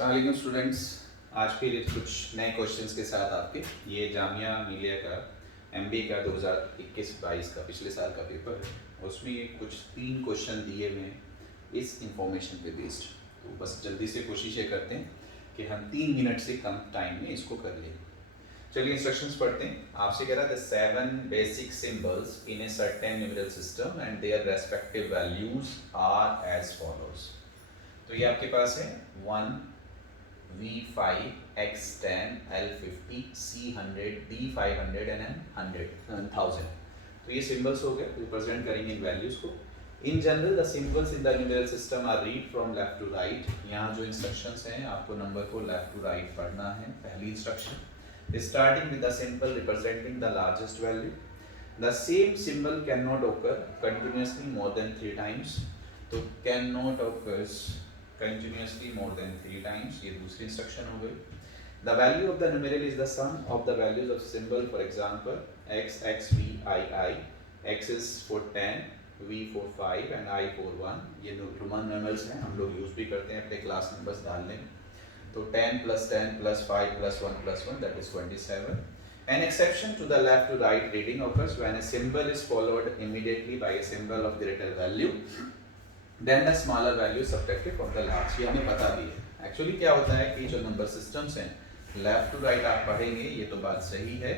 अस्सलाम स्टूडेंट्स, आज फिर कुछ नए क्वेश्चंस के साथ आपके ये जामिया मिलिया का एमबीए का 2021-22 का पिछले साल का पेपर है। उसमें ये कुछ 3 क्वेश्चन दिए हुए हैं इस इंफॉर्मेशन पे बेस्ड। तो बस जल्दी से कोशिश ये करते हैं कि हम 3 मिनट से कम टाइम में इसको कर लें। चलिए इंस्ट्रक्शंस पढ़ते हैं। आपसे कह रहा है the 7 basic symbols in a certain numerical system and their respective values are as follows. तो ये आपके पास है 1 V5, X10, L50, C100, D500 and N1000। तो ये सिंबल्स हो गए, रिप्रेजेंट करेंगे इन वैल्यूज को। In general the symbols in the numerical system are read from left to right. यहाँ जो इंस्ट्रक्शंस हैं आपको नंबर को लेफ्ट टू राइट पढ़ना है। पहली instruction starting with the symbol representing the largest value. The same symbol can not occur continuously more than 3 times। तो can not occurs continuously more than 3 times, ये दूसरी instruction हो गई। The value of the numeral is the sum of the values of symbol, for example x, x, v, I, x is for 10, v for 5 and I for 1। ये Roman numerals हैं, हम लोग use भी करते हैं अपने क्लास नंबर्स डालने में। तो 10 plus 10 plus 5 plus 1 plus 1 that is 27। An exception to the left to right reading occurs when a symbol is followed immediately by a symbol of greater value, then the smaller value subtracted from the large। ये हमें पता भी है। Actually क्या होता है कि जो नंबर सिस्टम्स हैं लेफ्ट टू राइट आप पढ़ेंगे, ये तो बात सही है।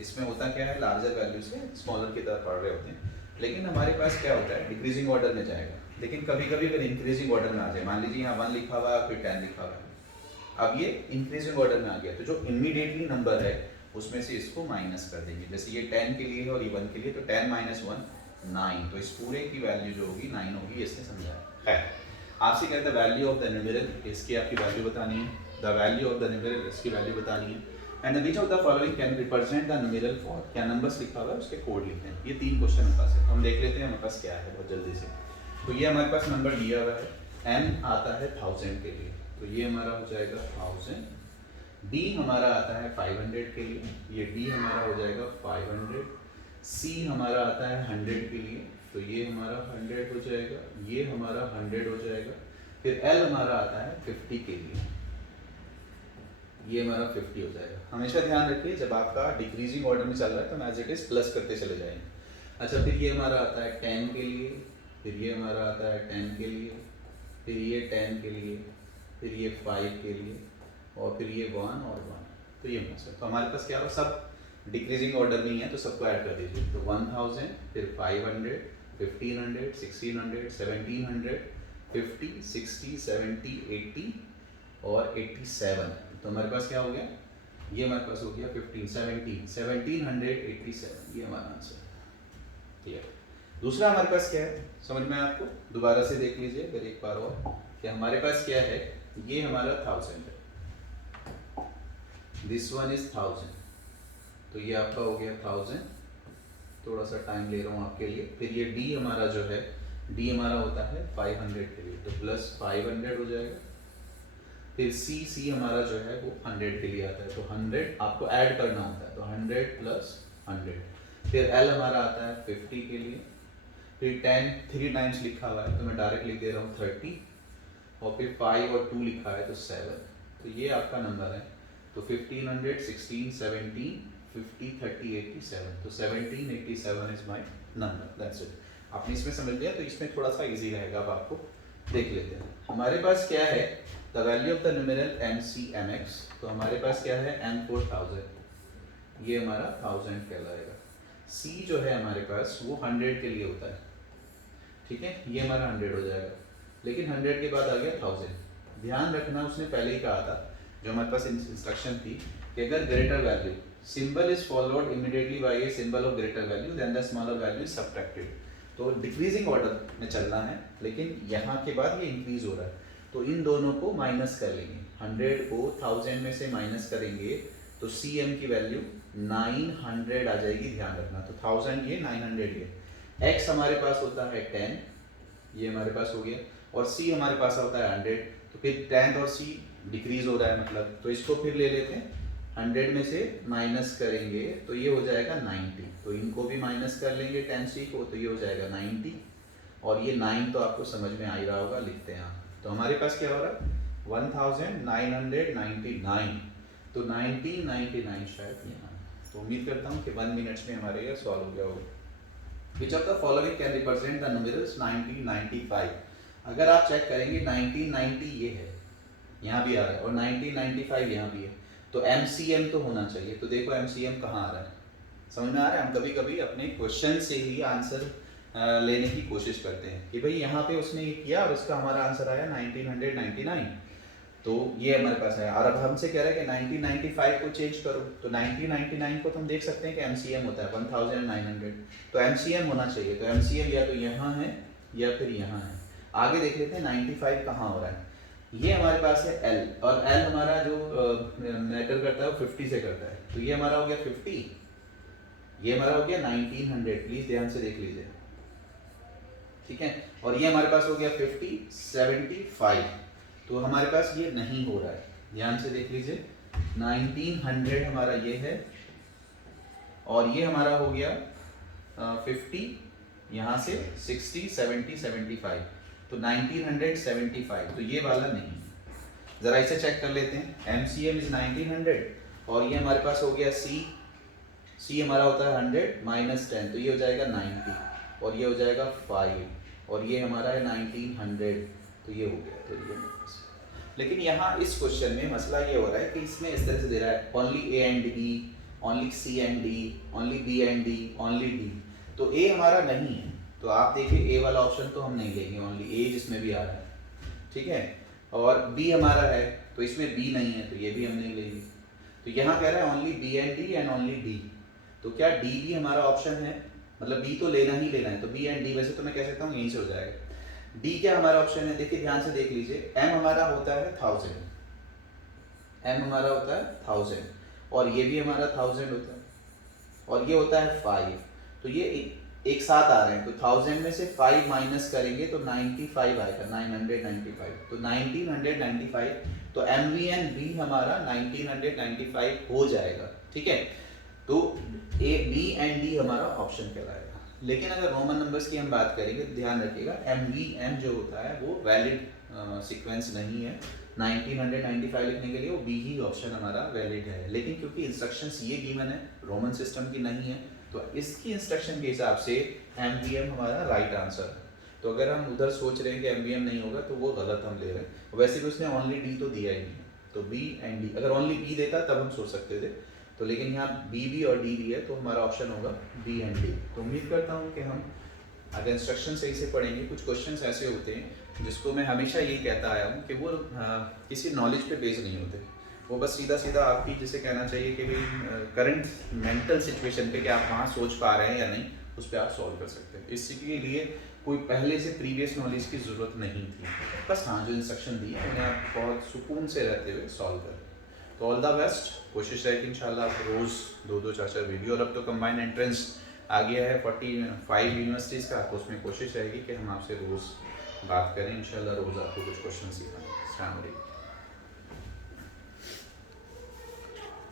इसमें होता क्या है, लार्जर वैल्यू से स्मॉलर की तरफ पढ़ रहे होते हैं, लेकिन हमारे पास क्या होता है डिक्रीजिंग ऑर्डर में जाएगा। लेकिन कभी कभी अगर इंक्रीजिंग ऑर्डर में आ जाए, मान लीजिए यहाँ 1 लिखा हुआ है फिर 10 लिखा हुआ है, अब ये इंक्रीजिंग ऑर्डर में आ गया, तो जो इमीडिएटली नंबर है उसमें से इसको माइनस कर देंगे। जैसे ये 10 के लिए है और ये 1 के लिए, तो 10 - 1 9, तो इस पूरे की वैल्यू जो होगी 9 होगी। इसने समझाया है। आपसे कहते हैं वैल्यू ऑफ द न्यूमेरल, इसकी आपकी वैल्यू बतानी है। The value of the numeral, इसकी वैल्यू बतानी है। And which of the following can represent the numeral for, क्या नंबर्स लिखा हुआ है उसके कोड लिखते हैं। ये 3 क्वेश्चन हमारे पास है, हम देख लेते हैं हमारे पास क्या है बहुत जल्दी से। तो ये हमारे पास नंबर दिया हुआ है, n आता है 1000 के लिए, तो ये हमारा हो जाएगा 1000। d हमारा आता है 500 के लिए, ये d हमारा हो जाएगा 500। C हमारा आता है 100 के लिए, तो ये हमारा 100 हो जाएगा, ये हमारा 100 हो जाएगा। फिर L हमारा आता है 50 के लिए, ये हमारा 50 हो जाएगा। हमेशा ध्यान रखिए जब आपका डिक्रीजिंग ऑर्डर में चल रहा है तो एज इट इज प्लस करते चले जाएंगे। अच्छा, फिर ये हमारा आता है 10 के लिए, फिर ये हमारा आता है 10 के लिए, फिर ये 10 के लिए, फिर ये 5 के लिए, और फिर ये 1 और 1। तो ये तो हमारे पास क्या होगा, सब डिक्रीजिंग ऑर्डर में ही है, तो सबको ऐड कर दीजिए। तो 1000, फिर 500, 1500, 1600, 1700, 50, 60, 70, 80 और 87। तो हमारे पास क्या हो गया, ये हमारे पास हो गया 1787। ये हमारा आंसर क्लियर। दूसरा हमारे पास क्या है, समझ में आपको, दोबारा से देख लीजिए फिर एक बार और कि हमारे पास क्या है। ये हमारा 1000 है, दिस वन इज 1000, तो ये आपका हो गया 1000। थोड़ा सा टाइम ले रहा हूँ आपके लिए। फिर ये d हमारा जो है, d हमारा होता है 500 के लिए, तो प्लस 500 हो जाएगा। फिर c हमारा जो है वो 100 के लिए आता है, तो 100 आपको ऐड करना होता है, तो 100 प्लस 100। फिर l हमारा आता है 50 के लिए, फिर 10 3 टाइम्स लिखा हुआ है तो मैं डायरेक्ट लिख दे रहा हूँ 30, और फिर 5 और 2 लिखा है तो 7। तो ये आपका नंबर है। तो 1500, 16, 17, 50, 30, 87, तो 1787 is my number. That's it. आपने इसमें समझ लिया, तो इसमें थोड़ा सा इजी रहेगा। अब आपको देख लेते हैं हमारे पास क्या है, the value of the numeral MCMX। तो हमारे पास क्या है, M for 1000, ये हमारा 1000 कहलाएगा। C जो है हमारे पास वो 100 के लिए होता है, ठीक है, ये हमारा 100 हो जाएगा। लेकिन 100 के बाद आ गया 1000। ध्यान रखना उसने पहले ही कहा था, जो हमारे पास इंस्ट्रक्शन थी कि अगर greater value symbol is followed immediately by a symbol of greater value then the smaller value is subtracted. तो डिक्रीजिंग ऑर्डर में चलना है, लेकिन यहाँ के बाद ये इंक्रीज हो रहा है, तो इन दोनों को माइनस कर लेंगे। 100 को 1000 में से माइनस करेंगे तो CM की वैल्यू 900 आ जाएगी। ध्यान रखना, तो 1000 ये, 900 ये। X हमारे पास होता है 10, ये हमारे पास हो गया, और C हमारे पास होता है 100। तो फिर 10 और C डिक्रीज हो रहा है मतलब, तो इसको फिर ले लेते हैं, 100 में से माइनस करेंगे तो ये हो जाएगा 90, तो इनको भी माइनस कर लेंगे 10C को, तो ये हो जाएगा 90, और ये 9 तो आपको समझ में आ ही रहा होगा, लिखते हैं आप। तो हमारे पास क्या हो रहा है, 1999, तो 1999 शायद यहाँ है। तो उम्मीद करता हूँ कि 1 मिनट्स में हमारे ये सॉल्व हो गया होगा। Which of the following can represent the numerals 1995। अगर आप चेक करेंगे 1990 ये है, यहाँ भी आ रहा है, और 1995 यहाँ भी है, तो MCM तो होना चाहिए। तो देखो MCM कहाँ आ रहा है, समझ में आ रहा है। हम कभी कभी अपने क्वेश्चन से ही आंसर लेने की कोशिश करते हैं कि भाई यहाँ पे उसने ये किया और उसका हमारा आंसर आया 1999, तो ये हमारे पास है। और अब हमसे कह रहा है कि 1995 को चेंज करो, तो 1999 को तुम देख सकते हैं कि MCM होता है 1900, तो MCM होना चाहिए। तो MCM या तो यहाँ है या फिर यहाँ है। आगे देख लेते हैं 95 कहाँ हो रहा है। ये हमारे पास है L, और L हमारा जो मैटर करता है वो 50 से करता है, तो ये हमारा हो गया 50, ये हमारा हो गया 1900, प्लीज ध्यान से देख लीजिए, ठीक है। और ये हमारे पास हो गया 50, 75, तो हमारे पास ये नहीं हो रहा है, ध्यान से देख लीजिए। 1900 हमारा ये है, और ये हमारा हो गया 50, यहाँ से 60, 70, 75, तो 1975, तो ये वाला नहीं। जरा इसे चेक कर लेते हैं। MCM इज 1900, और ये हमारे पास हो गया C हमारा होता है 100 माइनस 10, तो ये हो जाएगा 90, और ये हो जाएगा 5, और ये हमारा है 1900, तो ये हो गया। तो ये लेकिन यहाँ इस क्वेश्चन में मसला ये हो रहा है कि इसमें इस तरह से दे रहा है only A and B, only C and D, only B and D, only D, तो A हमारा नहीं है, तो आप देखिए A वाला ऑप्शन तो हम नहीं लेंगे, ओनली A जिसमें भी आ रहा है, ठीक है। और B हमारा है, तो इसमें B नहीं है, तो ये भी हम नहीं लेंगे। तो यहाँ कह रहा है only B and D and only D, तो क्या D भी हमारा ऑप्शन है, मतलब B तो लेना ही लेना है, तो B एंड D वैसे तो मैं कह सकता हूँ यहीं से हो जाएगा। D क्या हमारा ऑप्शन है, देखिए ध्यान से देख लीजिए। M हमारा होता है 1000, M हमारा होता है 1000, और ये भी हमारा 1000 होता है, और ये होता है 5, तो ये एक साथ आ रहे हैं, तो 1000 में से 5 माइनस करेंगे तो 95 आएगा, 995, तो 1995, तो MVN B हमारा 1995 हो जाएगा, ठीक है। तो A B एंड D हमारा ऑप्शन कहलाएगा। लेकिन अगर रोमन नंबर्स की हम बात करेंगे, ध्यान रखिएगा MVN जो होता है वो वैलिड सीक्वेंस नहीं है। 1995 लिखने के लिए वो B ही ऑप्शन हमारा वैलिड है, लेकिन क्योंकि इंस्ट्रक्शंस ये गिवन है, रोमन सिस्टम की नहीं है, तो इसकी इंस्ट्रक्शन के हिसाब से MVM हमारा राइट आंसर है। तो अगर हम उधर सोच रहे हैं कि MVM नहीं होगा तो वो गलत हम ले रहे हैं। वैसे भी उसने ओनली D तो दिया ही नहीं है, तो B एंड D, अगर ओनली B देता तब हम सोच सकते थे, तो लेकिन यहाँ B भी और D भी है, तो हमारा ऑप्शन होगा B एंड D। तो उम्मीद करता हूँ कि हम अगर इंस्ट्रक्शन सही से पढ़ेंगे, कुछ क्वेश्चंस ऐसे होते हैं जिसको मैं हमेशा ये कहता आया हूँ कि वो किसी नॉलेज पे बेस नहीं होते, वो बस सीधा सीधा आपकी जिसे कहना चाहिए कि भाई करंट मेंटल सिचुएशन पे कि आप वहाँ सोच पा रहे हैं या नहीं, उस पर आप सॉल्व कर सकते हैं। इसके लिए कोई पहले से प्रीवियस नॉलेज की ज़रूरत नहीं थी, बस हाँ जो इंस्ट्रक्शन दिए उन्हें आप बहुत सुकून से रहते हुए सॉल्व करें। तो ऑल द बेस्ट, कोशिश है कि इंशाल्लाह आप रोज़ 2-2 4-4 वीडियो, और अब तो कंबाइंड एंट्रेंस आ गया है 45 यूनिवर्सिटीज़ का, तो उसमें कोशिश रहेगी कि हम आपसे रोज़ बात करें, इंशाल्लाह रोज़ आपको कुछ क्वेश्चन सिखाएं। अस्सलाम वालेकुम।